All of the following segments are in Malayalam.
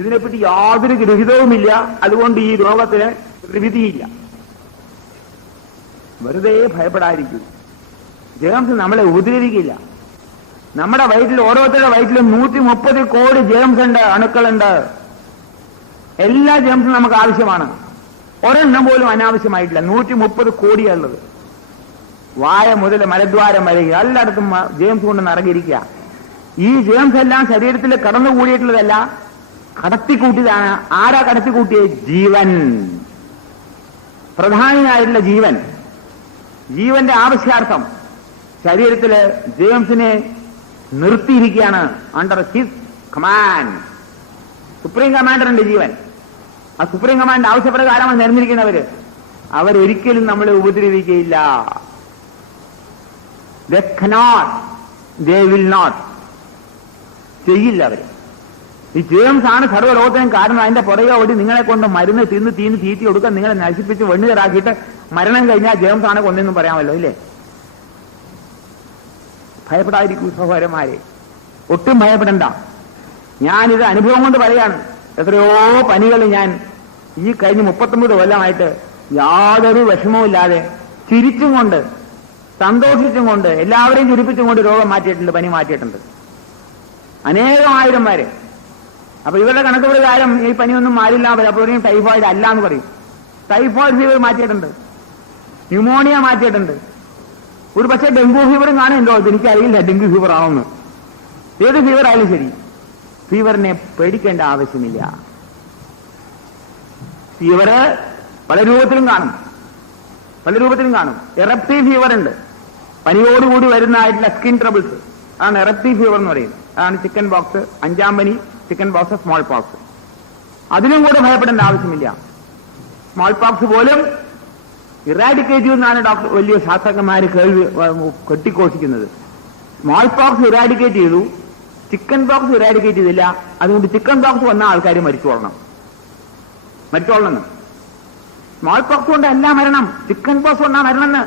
ഇതിനെപ്പറ്റി യാതൊരു ഗ്രഹിതവുമില്ല. അതുകൊണ്ട് ഈ രോഗത്തിന് വിധിയില്ല. വെറുതെ ഭയപ്പെടാതിരിക്കൂ. ജേംസ് നമ്മളെ ഉപദ്രവിക്കില്ല. നമ്മുടെ വയറ്റിൽ, ഓരോരുത്തരുടെ വയറ്റിലും 130 കോടി ജേംസ് ഉണ്ട്, അണുക്കളുണ്ട്. എല്ലാ ജേംസും നമുക്ക് ആവശ്യമാണ്. ഒരെണ്ണം പോലും അനാവശ്യമായിട്ടില്ല. 130 കോടിയുള്ളത്. വായ മുതൽ മലദ്വാരം വരെ എല്ലായിടത്തും ജേംസ് കൊണ്ട് നിറഞ്ഞിരിക്കുക. ഈ ജേംസ് എല്ലാം ശരീരത്തിൽ കടന്നുകൂടിയിട്ടുള്ളതല്ല, കടത്തിക്കൂട്ടിയതാണ്. ആരാ കടത്തിക്കൂട്ടിയത്? ജീവൻ. പ്രധാനമായിട്ടുള്ള ജീവൻ. ജീവന്റെ ആവശ്യാർത്ഥം ശരീരത്തില് ജേംസിനെ നിർത്തിയിരിക്കുകയാണ്. Under his command. Supreme commander ഉണ്ട് ജീവൻ. ആ സുപ്രീം കമാൻഡ് ആവശ്യപ്രകാരമാണ് നിരന്നിരിക്കുന്നവര്. അവരൊരിക്കലും നമ്മളെ ഉപദ്രവിക്കുകയില്ല. They cannot, they will not. ചെയ്യില്ല അവര്. ഈ ജേംസ് ആണ് സർവ്വലോകത്തിനും കാരണം. അതിന്റെ പുറകെ ഓടി നിങ്ങളെ കൊണ്ട് മരുന്ന് തിന്ന് തീറ്റി കൊടുക്കാൻ, നിങ്ങളെ നശിപ്പിച്ച് വെണ്ണീറാക്കിയിട്ട് മരണം കഴിഞ്ഞാൽ ജേംസ് ആണ് കൊന്നെന്നും പറയാമല്ലോ, ഇല്ലേ? ഭയപ്പെടാതിരിക്കൂ സഹോദരന്മാരെ, ഒട്ടും ഭയപ്പെടണ്ട. ഞാനിത് അനുഭവം കൊണ്ട് പറയാണ്. എത്രയോ പനികൾ ഞാൻ ഈ കഴിഞ്ഞ 39 കൊല്ലമായിട്ട് യാതൊരു വിഷമവുമില്ലാതെ ചിരിച്ചും കൊണ്ട്, സന്തോഷിച്ചും കൊണ്ട്, എല്ലാവരെയും ചിരിപ്പിച്ചും കൊണ്ട് രോഗം മാറ്റിയിട്ടുണ്ട്, പനി മാറ്റിയിട്ടുണ്ട്. അനേകം പേര്. അപ്പൊ ഇവരുടെ കണക്ക് പ്രകാരം ഈ പനിയൊന്നും മാറില്ല. അപ്പോഴും ടൈഫോയിഡ് അല്ല എന്ന് പറയും. ടൈഫോയിഡ് ഫീവർ മാറ്റിയിട്ടുണ്ട്, ന്യൂമോണിയ മാറ്റിയിട്ടുണ്ട്. ഒരു പക്ഷേ ഡെങ്കു ഫീവറും കാണുന്നുണ്ടോ? എനിക്കറിയില്ല ഡെങ്കു ഫീവർ ആവുമെന്ന്. ഏത് ഫീവർ ആയാലും ശരി, ഫീവറിനെ പേടിക്കേണ്ട ആവശ്യമില്ല. ഫീവറ് പല രൂപത്തിലും കാണും. എറപ്റ്റീവ് ഫീവർ ഉണ്ട്. പനിയോടുകൂടി വരുന്നതായിട്ടുള്ള സ്കിൻ ട്രബിൾസ്, അതാണ് എറപ്റ്റീവ് ഫീവർ എന്ന് പറയുന്നത്. അതാണ് ചിക്കൻ പോക്സ്, 5ാം പനി, ചിക്കൻ പോക്സ്, സ്മോൾ പോക്സ്. അതിനും കൂടെ ഭയപ്പെടേണ്ട ആവശ്യമില്ല. സ്മോൾ പോക്സ് പോലും ഇറാഡിക്കേറ്റ് എന്നാണ് ഡോക്ടർ, വലിയ ശാസ്ത്രജ്ഞന്മാര് കെട്ടിഘോഷിക്കുന്നത്. സ്മോൾ പോക്സ് ഇറാഡിക്കേറ്റ് ചെയ്തു, ചിക്കൻ പോക്സ് ഇറാഡിക്കേറ്റ് ചെയ്തില്ല. അതുകൊണ്ട് ചിക്കൻ പോക്സ് വന്ന ആൾക്കാർ മരിച്ചോളണം. സ്മോൾ പോക്സ് കൊണ്ട് അല്ല മരണം, ചിക്കൻ പോക്സ് കൊണ്ടാ മരണം എന്ന്.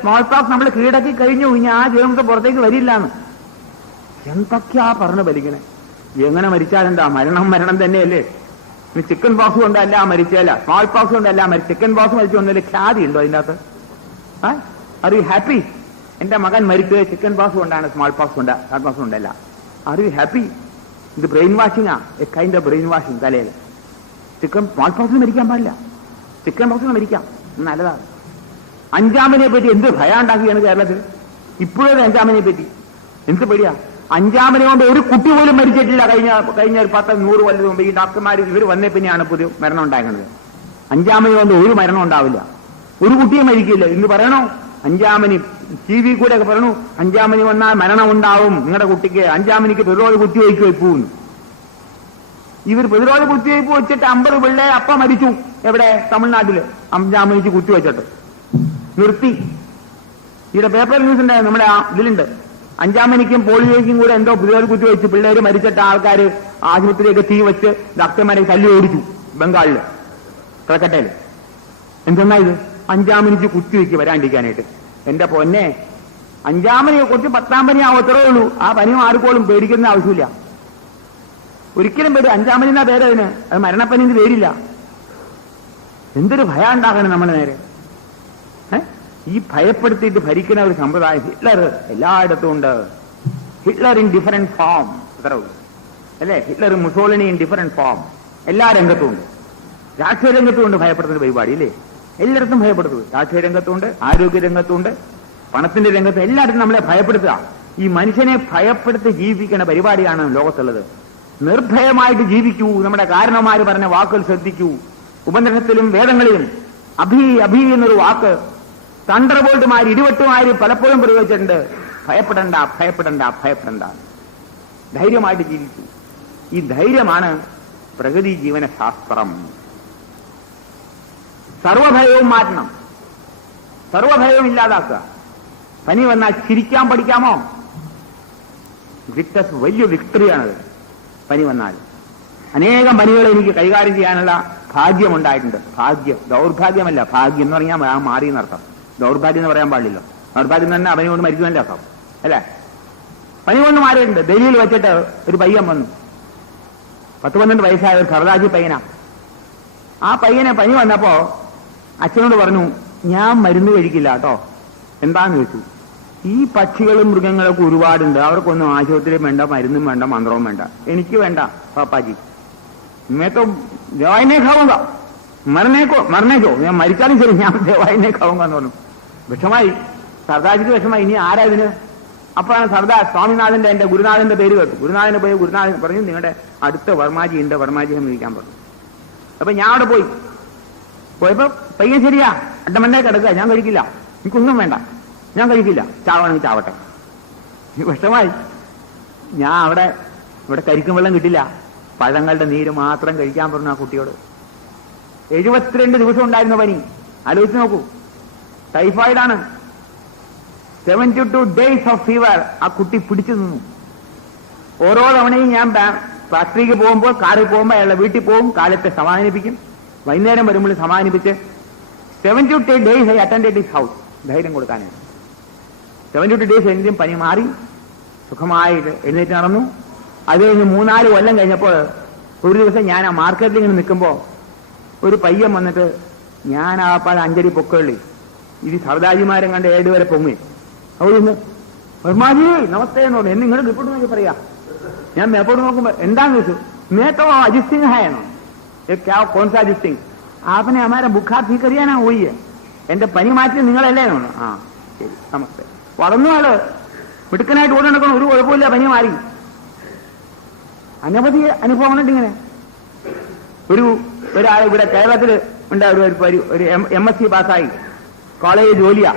സ്മോൾ പോക്സ് നമ്മൾ കീഴടക്കി കഴിഞ്ഞു, ഇനി ആ ജേംസ് പുറത്തേക്ക് വരില്ല എന്ന്. എന്തൊക്കെയാ പറഞ്ഞു വലിക്കണേ. എങ്ങനെ മരിച്ചാലെന്താ? മരണം തന്നെയല്ലേ. ചിക്കൻ പോക്സ് കൊണ്ടല്ല മരിച്ചല്ല, സ്മോൾ പോക്സ് കൊണ്ടല്ല ചിക്കൻ പോക്സ് മരിച്ചു വന്നതിൽ ഖ്യാതി ഉണ്ടോ അതിൻ്റെ അകത്ത്? Are you happy? എന്റെ മകൻ മരിച്ചത് ചിക്കൻ പോക്സ് കൊണ്ടാണ്, സ്മോൾ പോക്സ് കൊണ്ടല്ല. Are you happy? ഇത് ബ്രെയിൻ വാഷിംഗാ, a kind of brain washing തലയിൽ. സ്മോൾ പോക്സിന് മരിക്കാൻ പാടില്ല, ചിക്കൻ പോക്സിന് മരിക്കാം, നല്ലതാണ്. 5ാം പനിയെ പറ്റി എന്ത് ഭയം ഉണ്ടാക്കുകയാണ് കേരളത്തിൽ ഇപ്പോഴും. 5ാം പനിയെ പറ്റി എന്ത് പേടിയാ? 5ാം പനി കൊണ്ട് ഒരു കുട്ടി പോലും മരിച്ചിട്ടില്ല. കഴിഞ്ഞ ഒരു 10-100 കൊല്ലം മുമ്പ് ഈ ഡോക്ടർമാർ ഇവർ വന്നേ പിന്നെയാണ് പുതിയ മരണം ഉണ്ടാകുന്നത്. 5ാം പനി കൊണ്ട് ഒരു മരണം ഉണ്ടാവില്ല, ഒരു കുട്ടിയെ മരിക്കില്ല. ഇന്ന് പറയണോ 5ാം പനി? ടി വി കൂടെ ഒക്കെ പറയണു 5ാം പനി വന്നാൽ മരണം ഉണ്ടാവും നിങ്ങളുടെ കുട്ടിക്ക്, 5ാം പനിക്ക് പ്രതിരോധ കുത്തിവയ്ക്ക് വെക്കൂന്ന്. ഇവർ പ്രതിരോധ കുത്തിവയ്പ്പ് വെച്ചിട്ട് 50 പിള്ളേർ അപ്പം മരിച്ചു. എവിടെ? തമിഴ്നാട്ടില് 5ാം പനിക്ക് കുത്തിവെച്ചിട്ട് നിർത്തി. ഇവിടെ പേപ്പർ ന്യൂസ് ഉണ്ടായിരുന്നു, നമ്മുടെ ഇതിലുണ്ട്. 5ാം പനിക്കും പോളിയോയ്ക്കും കൂടെ എന്തോ പ്രതിരോധ കുത്തിവെച്ച് പിള്ളേര് മരിച്ചിട്ട് ആൾക്കാർ ആശുപത്രിയൊക്കെ തീ വെച്ച് ഡോക്ടർമാരെ തല്ലി ഓടിച്ചു ബംഗാളില്, കൽക്കട്ടയില്. എന്തെന്നാ ഇത്? 5ാം പനിക്ക് കുത്തിവെക്ക് വരാണ്ടിരിക്കാനായിട്ട്. എന്റെ പൊന്നെ, 5ാം പനിയെ കുറിച്ച് 10ാം പനി ആവത്രേ ഉള്ളൂ. ആ പനി ആർക്കോളും പേടിക്കുന്ന ആവശ്യമില്ല, ഒരിക്കലും പേടി. 5ാം പനി എന്നാ പേരതിന്, അത് മരണപ്പനിന്ന് പേരില്ല. എന്തൊരു ഭയം ഉണ്ടാക്കണം നമ്മുടെ നേരെ. ഈ ഭയപ്പെടുത്തിയിട്ട് ഭരിക്കുന്ന ഒരു സമ്പ്രദായം ഹിറ്റ്ലർ എല്ലായിടത്തും ഉണ്ട്. ഹിറ്റ്ലർ ഇൻ ഡിഫറെന്റ് ഫോം, അത്ര അല്ലേ? Hitler, Mussolini in different form. എല്ലാ രംഗത്തും ഉണ്ട്. രാഷ്ട്രീയ രംഗത്തും ഉണ്ട് ഭയപ്പെടുത്തുന്ന പരിപാടി, ഇല്ലേ? എല്ലായിടത്തും ഭയപ്പെടുത്തുന്നത്. രാഷ്ട്രീയ രംഗത്തുണ്ട്, ആരോഗ്യ രംഗത്തുണ്ട്, പണത്തിന്റെ രംഗത്ത്, എല്ലായിടത്തും നമ്മളെ ഭയപ്പെടുത്തുക. ഈ മനുഷ്യനെ ഭയപ്പെടുത്തി ജീവിക്കുന്ന പരിപാടിയാണ് ലോകത്തുള്ളത്. നിർഭയമായിട്ട് ജീവിക്കൂ. നമ്മുടെ കാരണവന്മാര് പറഞ്ഞ വാക്കുകൾ ശ്രദ്ധിക്കൂ. ഉപനിഷത്തിലും വേദങ്ങളിലും അഭി എന്നൊരു വാക്ക് തണ്ടർബോൾട്ടുമാര്, ഇടിവെട്ടുമാര് പലപ്പോഴും പ്രയോഗിച്ചിട്ടുണ്ട്. ഭയപ്പെടണ്ട, ധൈര്യമായിട്ട് ജീവിക്കൂ. ഈ ധൈര്യമാണ് പ്രകൃതി ജീവന ശാസ്ത്രം. സർവഭയവും മാറ്റണം, സർവഭയവും ഇല്ലാതാക്കുക. പനി വന്നാൽ ചിരിക്കാൻ പഠിക്കാമോ? വലിയ വിക്ടറിയാണത്. പനി വന്നാൽ അനേകം പനികളെ എനിക്ക് കൈകാര്യം ചെയ്യാനുള്ള ഭാഗ്യമുണ്ടായിട്ടുണ്ട്. ഭാഗ്യം, ദൗർഭാഗ്യമല്ല. ഭാഗ്യം എന്ന് പറഞ്ഞാൽ മാറിയെന്നർത്ഥം. ദൗർഭാഗ്യം എന്ന് പറയാൻ പാടില്ലല്ലോ. ദൗർഭാഗ്യം തന്നെ പനി കൊണ്ട് മരിക്കുന്നതല്ലേ അർത്ഥം, അല്ലേ? പനി കൊണ്ട് മാറിയിട്ടുണ്ട്. ഡൽഹിയിൽ വെച്ചിട്ട് ഒരു പയ്യൻ വന്നു. 10-12 വയസ്സായ ഒരു സർദാജി പയ്യനാ. ആ പയ്യനെ പനി വന്നപ്പോ അച്ഛനോട് പറഞ്ഞു, ഞാൻ മരുന്ന് കഴിക്കില്ല കേട്ടോ. എന്താന്ന് ചോദിച്ചു. ഈ പക്ഷികളും മൃഗങ്ങളൊക്കെ ഒരുപാടുണ്ട്, അവർക്കൊന്നും ആശുപത്രിയും വേണ്ട, മരുന്നും വേണ്ട, മന്ത്രവും വേണ്ട, എനിക്ക് വേണ്ട പാപ്പാജി. മേത്തോ ദേവായിനെ ഖാവുക, മരണേക്കോ ഞാൻ മരിച്ചാലും ശരി, ഞാൻ ദേവായിനെ ഖാവുക എന്ന് പറഞ്ഞു. വിഷമായി, സർദാജിക്ക് വിഷമായി. ഇനി ആരാ ഇതിന്? അപ്പോഴാണ് സർദാർ സ്വാമിനാഥന്റെ, എന്റെ ഗുരുനാഥന്റെ പേര് കേട്ടു. ഗുരുനാഥനെ പോയി ഗുരുനാഥൻ പറഞ്ഞു, നിങ്ങളുടെ അടുത്ത വർമാജി ഉണ്ട്, വർമാജിയെ വിളിക്കാൻ പറഞ്ഞു. അപ്പൊ ഞാൻ അവിടെ പോയപ്പോ പയ്യൻ ശരിയാ, അഡ്ഡമണ്ണേ കിടക്കുക, ഞാൻ കഴിക്കില്ല, എനിക്കൊന്നും വേണ്ട, ഞാൻ കഴിക്കില്ല, ചാവണമെങ്കിൽ ചാവട്ടെ. വിഷമായി. ഞാൻ ഇവിടെ കരിക്കും വെള്ളം കിട്ടില്ല, പഴങ്ങളുടെ നീര് മാത്രം കഴിക്കാൻ പറഞ്ഞു ആ കുട്ടിയോട്. 72 ദിവസം ഉണ്ടായിരുന്ന പനി, ആലോചിച്ച് നോക്കൂ. ടൈഫോയിഡാണ്. 72 days ഓഫ് ഫീവർ ആ കുട്ടി പിടിച്ചു നിന്നു. ഓരോ തവണയും ഞാൻ ഫാക്ടറിക്ക് പോകുമ്പോൾ, കാറിൽ പോകുമ്പോൾ അയാളുടെ വീട്ടിൽ പോകും, കാലത്തെ സമാധാനിപ്പിക്കും, വൈകുന്നേരം വരുമ്പോൾ സമാധാനിപ്പിച്ച് 72 days I attended his house. ധൈര്യം കൊടുക്കാനാണ്. 72 days എന്തും പനി മാറി സുഖമായിട്ട് എഴുന്നേറ്റ് നടന്നു. അത് കഴിഞ്ഞ് 3-4 കൊല്ലം കഴിഞ്ഞപ്പോൾ ഒരു ദിവസം ഞാൻ ആ മാർക്കറ്റിൽ ഇങ്ങനെ നിൽക്കുമ്പോൾ ഒരു പയ്യൻ വന്നിട്ട്, ഞാൻ ആ പാട് 5 അടി പൊക്കള്ളി, ഇത് സർദാജിമാരെ കണ്ട് 7 വരെ പൊങ്ങി. അവിടെ നിന്ന് വർമാജി നമസ്തേ എന്ന് പറഞ്ഞു. എന്നെ ഇങ്ങോട്ട് റിപ്പോർട്ട് നോക്കി പറയാ. ഞാൻ മേപ്പോട്ട് നോക്കുമ്പോ എന്താന്ന് ചോദിച്ചു. മേത്തോ അജിത് സിംഗ് ഹായാണോ? കോൺസാ അജിത് സിംഗ്? ആപ്പനെ അമാരെ ബുഖാർ ठीक करियाना हुई है. എന്റെ പനി മാറ്റി നിങ്ങളല്ലേ? ആ ശരി നമസ്തേ. വളർന്നു ആള്, മിടുക്കനായിട്ട് ഓടി നടക്കണം, ഒരു കുഴപ്പമില്ല, പനി മാറി. അനവധി അനുഭവങ്ങളുണ്ട് ഇങ്ങനെ. ഒരാൾ ഇവിടെ കേരളത്തിൽ ഉണ്ട്, ഒരു MSc പാസ്സായി, കോളേജ് ജോലിയാ.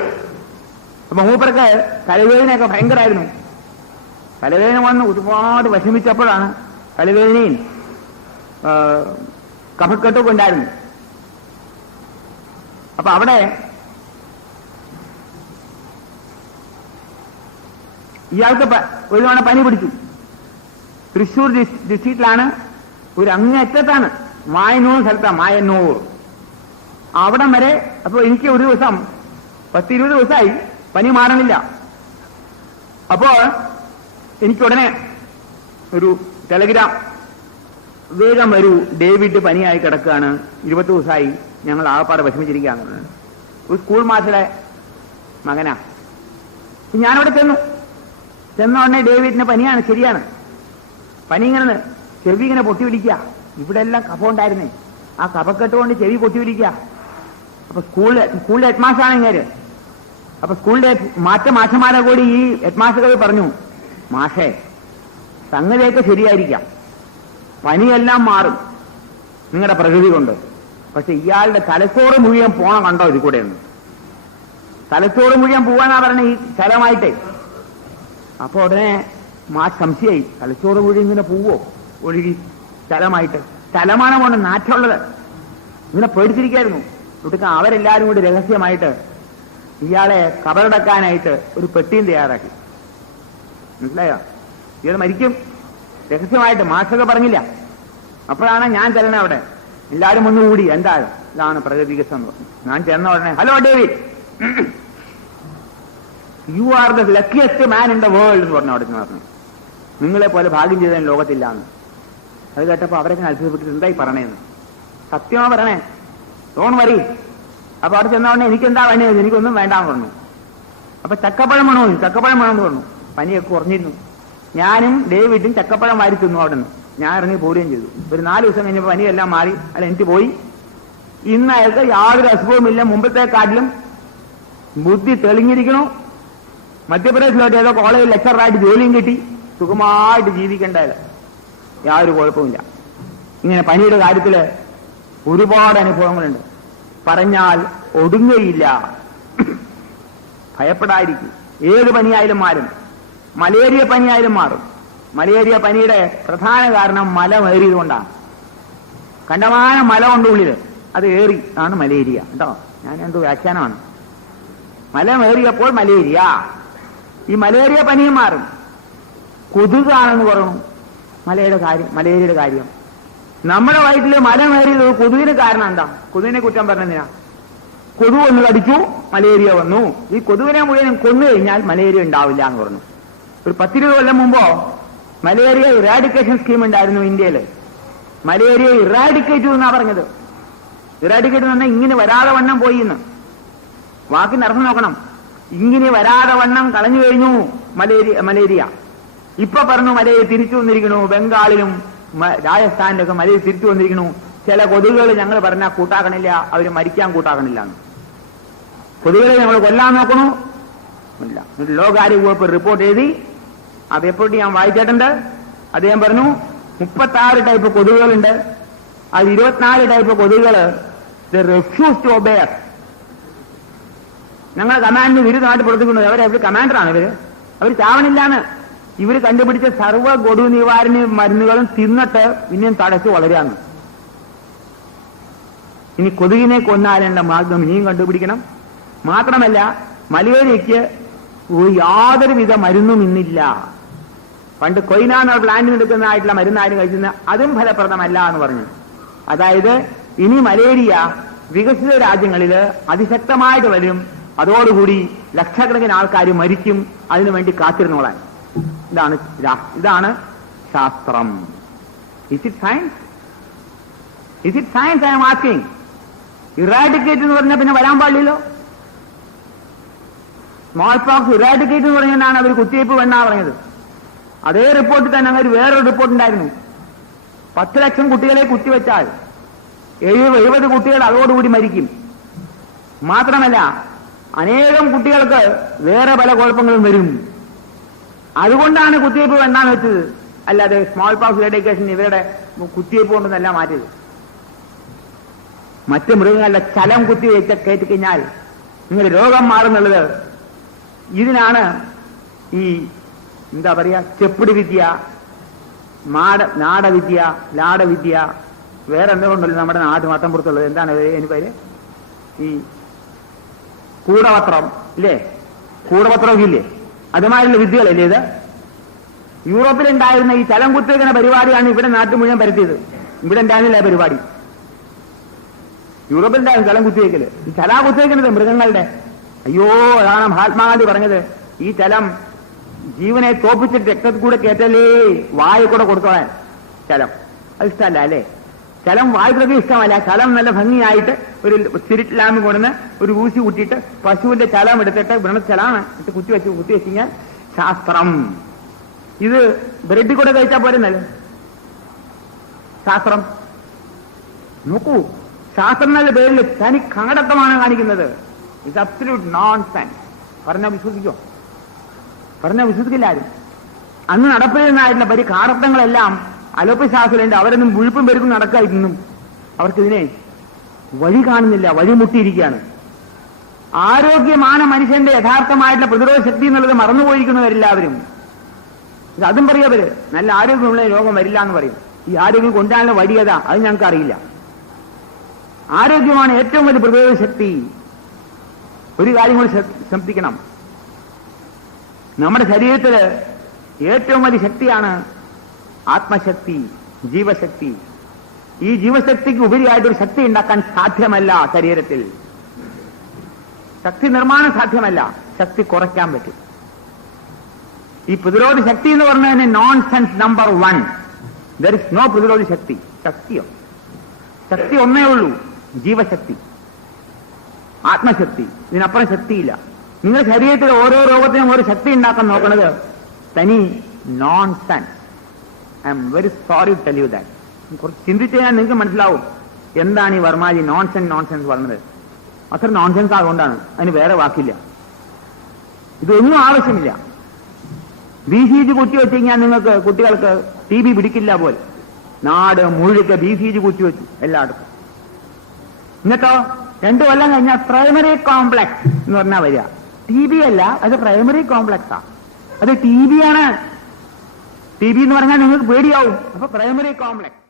അപ്പൊ മൂപ്പർക്ക് തലവേദനയൊക്കെ ഭയങ്കരമായിരുന്നു. തലവേദന വന്ന് ഒരുപാട് വിഷമിച്ചപ്പോഴാണ് തലവേദനയും കഫക്കെട്ടൊക്കെ ഉണ്ടായിരുന്നു. അപ്പൊ അവിടെ ഇയാൾക്ക് ഒരു തവണ പനി പിടിച്ചു. തൃശ്ശൂർ ഡിസ്ട്രിക്റ്റിലാണ്, ഒരു അങ്ങേറ്റത്താണ്, മായന്നൂർ സ്ഥലത്താണ്, മായന്നൂർ. അവിടം വരെ. അപ്പൊ എനിക്ക് ഒരു ദിവസം 10-20 ദിവസമായി പനി മാറണില്ല. അപ്പോ എനിക്കുടനെ ഒരു ടെലഗ്രാം, വേഗം വരൂ, ഡേവിഡ് പനിയായി കിടക്കുകയാണ്, 20 ദിവസമായി, ഞങ്ങൾ ആകപ്പാടെ വിഷമിച്ചിരിക്കുകയാണ്. ഒരു സ്കൂൾ മാസ്റ്ററുടെ മകനാ. ഞാനവിടെ ചെന്ന ഉടനെ ഡേവിഡിന് പനിയാണ്, ശരിയാണ്. പനി ഇങ്ങനെ ചെവി ഇങ്ങനെ പൊട്ടിപിടിക്കുക. ഇവിടെ എല്ലാം കഫം ഉണ്ടായിരുന്നേ, ആ കഫക്കെട്ട് കൊണ്ട് ചെവി പൊട്ടിപിടിക്കുക. അപ്പൊ സ്കൂളിലെ ഹെഡ്മാസ്റ്ററാണ് ഇങ്ങനെ. അപ്പൊ സ്കൂളിലെ മാഷന്മാരെ കൂടി ഈ ഹെഡ്മാസ്റ്റർ പറഞ്ഞു, മാഷേ സംഗതിയൊക്കെ ശരിയായിരിക്കാം, പനിയെല്ലാം മാറും നിങ്ങളുടെ പ്രകൃതി കൊണ്ട്, പക്ഷെ ഇയാളുടെ തലച്ചോറ് മുഴുവൻ പോണ കണ്ടോ ഇത് കൂടെ ഒന്ന്. തലച്ചോറ് മുഴുവൻ പോവാന്നാ പറഞ്ഞ ഈ സ്ഥലമായിട്ടേ. അപ്പൊ ഉടനെ സംശയായി, തലച്ചോറ് മുഴുവൻ ഇങ്ങനെ പോവോ ഒഴുകി സ്ഥലമായിട്ട്? സ്ഥലമാണ് കൊണ്ട് നാറ്റുള്ളത്. ഇങ്ങനെ പേടിച്ചിരിക്കായിരുന്നു. ഒടുക്ക അവരെല്ലാരും കൂടി രഹസ്യമായിട്ട് ഇയാളെ കബറടക്കാനായിട്ട് ഒരു പെട്ടിയും തയ്യാറാക്കി. മനസ്സിലായോ? ഇയാൾ മരിക്കും രഹസ്യമായിട്ട്, മാഷൊക്കെ പറഞ്ഞില്ല. അപ്പോഴാണ് ഞാൻ ചെല്ലണേ അവിടെ. എല്ലാവരും ഒന്നുകൂടി, എന്താ ഇതാണ് പ്രകൃതികസം എന്ന് പറഞ്ഞു. ഞാൻ ചെന്ന ഉടനെ, hello David, you are the luckiest man in the world എന്ന് പറഞ്ഞു. അവിടെ പറഞ്ഞു, നിങ്ങളെ പോലെ ഭാഗ്യം ചെയ്തതിന് ലോകത്തില്ലാന്ന്. അത് കേട്ടപ്പോ അവരൊക്കെ അത്ഭുതപ്പെട്ടിട്ട് എന്തായി പറയണേന്ന്. സത്യമാ പറയണേ, ഡോൺ വരി. അപ്പൊ അവിടെ ചെന്ന ഉടനെ എനിക്കെന്താ വേണ്ടത്? എനിക്കൊന്നും വേണ്ടാന്ന് പറഞ്ഞു. അപ്പൊ ചക്കപ്പഴം വേണോ? ചക്കപ്പഴം വേണമെന്ന് പറഞ്ഞു. പനിയൊക്കെ കുറഞ്ഞിരുന്നു. ഞാനും ഡേവിഡും ചക്കപ്പഴം വാരി തിന്നു. അവിടെ നിന്ന് ഞാൻ ഇറങ്ങി പോരുകയും ചെയ്തു. ഒരു 4 ദിവസം കഴിഞ്ഞപ്പോൾ പനിയെല്ലാം മാറി, അല്ല എനിക്ക് പോയി. ഇന്ന് അയാൾക്ക് യാതൊരു അസുഖവുമില്ല, മുമ്പത്തെക്കാട്ടിലും ബുദ്ധി തെളിഞ്ഞിരിക്കണു. മധ്യപ്രദേശിലോട്ട് ഏതോ കോളേജിൽ ലെക്ചറായിട്ട് ജോലിയും കിട്ടി, സുഖമായിട്ട് ജീവിക്കേണ്ടത്, യാതൊരു കുഴപ്പമില്ല. ഇങ്ങനെ പനിയുടെ കാര്യത്തിൽ ഒരുപാട് അനുഭവങ്ങളുണ്ട്, പറഞ്ഞാൽ ഒടുങ്ങയില്ല. ഭയപ്പെടാതിരിക്കും. ഏത് പനിയായാലും മാറും. മലേറിയ പനിയായാലും മാറും. മലേറിയ പനിയുടെ പ്രധാന കാരണം മലമേറിയതുകൊണ്ടാണ്. കണ്ടമാന മല കൊണ്ട് ഉള്ളിൽ അത് ഏറി ആണ് മലേറിയ കേട്ടോ. ഞാൻ എന്തോ വ്യാഖ്യാനമാണ്. മലമേറിയപ്പോൾ മലേറിയ. ഈ മലേറിയ പനിയും മാറും. കൊതുകാണെന്ന് പറഞ്ഞു മലേറിയയുടെ കാര്യം. നമ്മുടെ വയറ്റിൽ മലമേറിയത് കൊതുകിന് കാരണം എന്താ? കൊതുകിനെ കുറ്റം പറഞ്ഞതിനാ. കൊതു ഒന്ന് കടിച്ചു, മലേറിയ വന്നു. ഈ കൊതുകിനെ മുഴുവൻ കൊന്നു കഴിഞ്ഞാൽ മലേറിയ ഉണ്ടാവില്ല എന്ന് പറഞ്ഞു. ഒരു 10-20 കൊല്ലം മുമ്പോ മലേറിയ ഇറാഡിക്കേഷൻ സ്കീം ഉണ്ടായിരുന്നു ഇന്ത്യയിൽ. മലേറിയ ഇറാഡിക്കേറ്റ് എന്നാ പറഞ്ഞത്. ഇറാഡിക്കേറ്റ് എന്ന് പറഞ്ഞാൽ ഇങ്ങനെ വരാതെ വണ്ണം പോയി എന്ന്. വാക്കിന്റെ അർത്ഥം നോക്കണം. ഇങ്ങനെ വരാതെ വണ്ണം കളഞ്ഞു കഴിഞ്ഞു മലേറിയ. ഇപ്പൊ പറഞ്ഞു മലേറിയ തിരിച്ചു വന്നിരിക്കണു. ബംഗാളിലും രാജസ്ഥാനിലൊക്കെ മലേറിയ തിരിച്ചു വന്നിരിക്കണു. ചില കൊതുകുകൾ ഞങ്ങൾ പറഞ്ഞാൽ കൂട്ടാക്കണില്ല, അവർ മരിക്കാൻ കൂട്ടാക്കണില്ല എന്ന്. കൊതുകുകളെ ഞങ്ങൾ കൊല്ലാൻ നോക്കണു ഇല്ല. ലോകാരോഗ്യ വകുപ്പ് റിപ്പോർട്ട് എഴുതി. ആ റിപ്പോർട്ട് ഞാൻ വായിച്ചിട്ടുണ്ട്. അദ്ദേഹം പറഞ്ഞു 36 ടൈപ്പ് കൊതുകുകളുണ്ട്. അത് 24 ടൈപ്പ് കൊതുകുകൾ റിഫ്യൂസ് ടു ഒബേ. ഞങ്ങളെ കമാൻഡിന് വിരുദ്ധമായിട്ട് പ്രവർത്തിക്കുന്നത് അവർ കമാൻഡറാണ് ഇവര്. അവർ ചാവണില്ലാന്ന്. ഇവർ കണ്ടുപിടിച്ച സർവ്വ കൊതുക് നിവാരണ മരുന്നുകളും തിന്നിട്ട് പിന്നെയും തടച്ചു വളരാന്ന്. ഇനി കൊതുകിനെ കൊന്നാലേണ്ട മാർഗം ഇനിയും കണ്ടുപിടിക്കണം. മാത്രമല്ല മലേറിയയ്ക്ക് യാതൊരുവിധ മരുന്നും ഇന്നില്ല. പണ്ട് കൊയ്നാന്ന പ്ലാന്റിന് എടുക്കുന്നതായിട്ടുള്ള മരുന്നാരും കഴിക്കുന്ന അതും ഫലപ്രദമല്ല എന്ന് പറഞ്ഞു. അതായത് ഇനി മലേറിയ വികസിത രാജ്യങ്ങളിൽ അതിശക്തമായിട്ട് വരും. അതോടുകൂടി ലക്ഷക്കണക്കിന് ആൾക്കാർ മരിക്കും. അതിനുവേണ്ടി കാത്തിരുന്നോളാൻ. ഇതാണ് ശാസ്ത്രം. Is it science? Is it science? I am asking. Eradicate എന്ന് പറഞ്ഞാൽ പിന്നെ വരാൻ പാടില്ലല്ലോ. സ്മോൾ പോക്സ് ഇറാഡിക്കേറ്റ് എന്ന് പറഞ്ഞാണ് അവർ കുത്തിവയ്പ്പ് വേണ്ട പറഞ്ഞത്. അതേ റിപ്പോർട്ടിൽ തന്നെ അങ്ങനെ വേറൊരു റിപ്പോർട്ട് ഉണ്ടായിരുന്നു. 10 ലക്ഷം കുട്ടികളെ കുത്തിവെച്ചാൽ 70 കുട്ടികൾ അതോടുകൂടി മരിക്കും. മാത്രമല്ല അനേകം കുട്ടികൾക്ക് വേറെ പല കുഴപ്പങ്ങളും വരും. അതുകൊണ്ടാണ് കുത്തിവയ്പ്പ് വേണ്ടാന്ന് വെച്ചത്. അല്ലാതെ സ്മോൾ പോക്സ് ഇറാഡിക്കേഷൻ ഇവരുടെ കുത്തിവയ്പ്പ് കൊണ്ടൊന്നല്ല മാറ്റിയത്. മറ്റ് മൃഗങ്ങളുടെ ചലം കുത്തിവെച്ച കയറ്റിക്കഴിഞ്ഞാൽ നിങ്ങൾ രോഗം മാറുന്നുള്ളത്. ഇതിനാണ് ഈ എന്താ പറയാ ചെപ്പിടി വിദ്യ, നാടവിദ്യ, ലാടവിദ്യ, വേറെ എന്തുകൊണ്ടല്ലോ നമ്മുടെ നാട്ടു മട്ടമ്പുറത്തുള്ളത്. എന്താണ് അതിന് പേര്? ഈ കൂടപത്രം ഇല്ലേ? കൂടപത്രമൊക്കെ ഇല്ലേ? അതുമായുള്ള വിദ്യകളല്ലേ ഇത്? യൂറോപ്പിലുണ്ടായിരുന്ന ഈ ചലം കുത്തിവെക്കുന്ന പരിപാടിയാണ് ഇവിടെ നാട്ടിൽ മുഴുവൻ പരത്തിയത്. ഇവിടെ ഉണ്ടായിരുന്നില്ല പരിപാടി. യൂറോപ്പിലുണ്ടായിരുന്നു ചലം കുത്തിവെക്കല്. ഈ ചല കുത്തിവെക്കുന്നത് മൃഗങ്ങളുടെ. അയ്യോ, അതാണ് മഹാത്മാഗാന്ധി പറഞ്ഞത്. ഈ ചലം ജീവനെ തോപ്പിച്ചിട്ട് രക്തത്തിൽ കൂടെ കയറ്റല്ലേ, വായു കൂടെ കൊടുത്തോളാൻ ചലം. അത് ഇഷ്ടമല്ല അല്ലേ? ചലം വായുപ്രതി ഇഷ്ടമല്ല. ചലം നല്ല ഭംഗിയായിട്ട് ഒരു സ്പിരിറ്റ് ലാമ്പ് കൊണ്ടുവന്ന് ഒരു ഊശി കൂട്ടിയിട്ട് പശുവിന്റെ ചലം എടുത്തിട്ട് വ്രണച്ചലാണ് ഇട്ട് കുത്തിവെച്ച് ശാസ്ത്രം. ഇത് ബ്രെഡിൽ കൂടെ കഴിച്ചാൽ പോരെന്നല്ലേ ശാസ്ത്രം? നോക്കൂ, ശാസ്ത്രം എന്ന പേരിൽ തനി കാടത്തമാണ് കാണിക്കുന്നത്. It's absolute nonsense. പറഞ്ഞാൽ വിശ്വസിക്കോ? പറഞ്ഞാൽ വിശ്വസിക്കില്ല ആരും. അന്ന് നടപ്പിലുണ്ടായിരുന്ന കാടത്തങ്ങളെല്ലാം അലോപ്പതി ശാസ്ത്രമുണ്ട്. അവരൊന്നും മുഴുപ്പും പെരുക്കും നടക്കായിരുന്നു. അവർക്കിതിനെ വഴി കാണുന്നില്ല, വഴിമുട്ടിയിരിക്കുകയാണ്. ആരോഗ്യമാണ് മനുഷ്യന്റെ യഥാർത്ഥമായിട്ടുള്ള പ്രതിരോധ ശക്തി എന്നുള്ളത് മറന്നുപോയിരിക്കുന്നവരെല്ലാവരും. അതും പറയവര് നല്ല ആരോഗ്യമുള്ള രോഗം വരില്ല എന്ന് പറയും. ഈ ആരോഗ്യം കൊണ്ടാനുള്ള വഴിയതാ അത് ഞങ്ങൾക്ക് അറിയില്ല. ആരോഗ്യമാണ് ഏറ്റവും വലിയ പ്രതിരോധ ശക്തി. ഒരു കാര്യം കൂടി ശ്രദ്ധിക്കണം. നമ്മുടെ ശരീരത്തിൽ ഏറ്റവും വലിയ ശക്തിയാണ് ആത്മശക്തി, ജീവശക്തി. ഈ ജീവശക്തിക്ക് ഉപരിയായിട്ടൊരു ശക്തി ഉണ്ടാക്കാൻ സാധ്യമല്ല. ശരീരത്തിൽ ശക്തി നിർമ്മാണം സാധ്യമല്ല. ശക്തി കുറയ്ക്കാൻ പറ്റും. ഈ പ്രതിരോധ ശക്തി എന്ന് പറഞ്ഞതിന് nonsense number 1. There is no പ്രതിരോധ ശക്തി. ശക്തി ഒന്നേ ഉള്ളൂ, ജീവശക്തി, ആത്മശക്തി. ഇതിനപ്പുറം ശക്തിയില്ല. നിങ്ങളുടെ ശരീരത്തിൽ ഓരോ രോഗത്തിനും ഒരു ശക്തി ഉണ്ടാക്കാൻ നോക്കുന്നത് തനി nonsense. I am very sorry to tell you that. കുറച്ച് ചിന്തിച്ചു കഴിഞ്ഞാൽ നിങ്ങൾക്ക് മനസ്സിലാവും എന്താണ് ഈ വർമാജി നോൺസെൻസ് പറഞ്ഞത്. അത്ര നോൺസെൻസ് ആയതുകൊണ്ടാണ്. അതിന് വേറെ വാക്കില്ല. ഇതൊന്നും ആവശ്യമില്ല. BCG കുത്തിവെച്ച് കഴിഞ്ഞാൽ നിങ്ങൾക്ക് കുട്ടികൾക്ക് TB പിടിക്കില്ല പോലെ നാട് മുഴുക്ക BCG കുത്തിവെച്ചു എല്ലായിടത്തും. എന്നിട്ടോ 2 കൊല്ലം കഴിഞ്ഞാൽ പ്രൈമറി കോംപ്ലക്സ് എന്ന് പറഞ്ഞാൽ വരിക. TB അല്ല, അത് പ്രൈമറി കോംപ്ലക്സാ. അത് TB ആണ്. TB എന്ന് പറഞ്ഞാൽ നിങ്ങൾക്ക് പേടിയാവും. അപ്പൊ പ്രൈമറി കോംപ്ലക്സ്.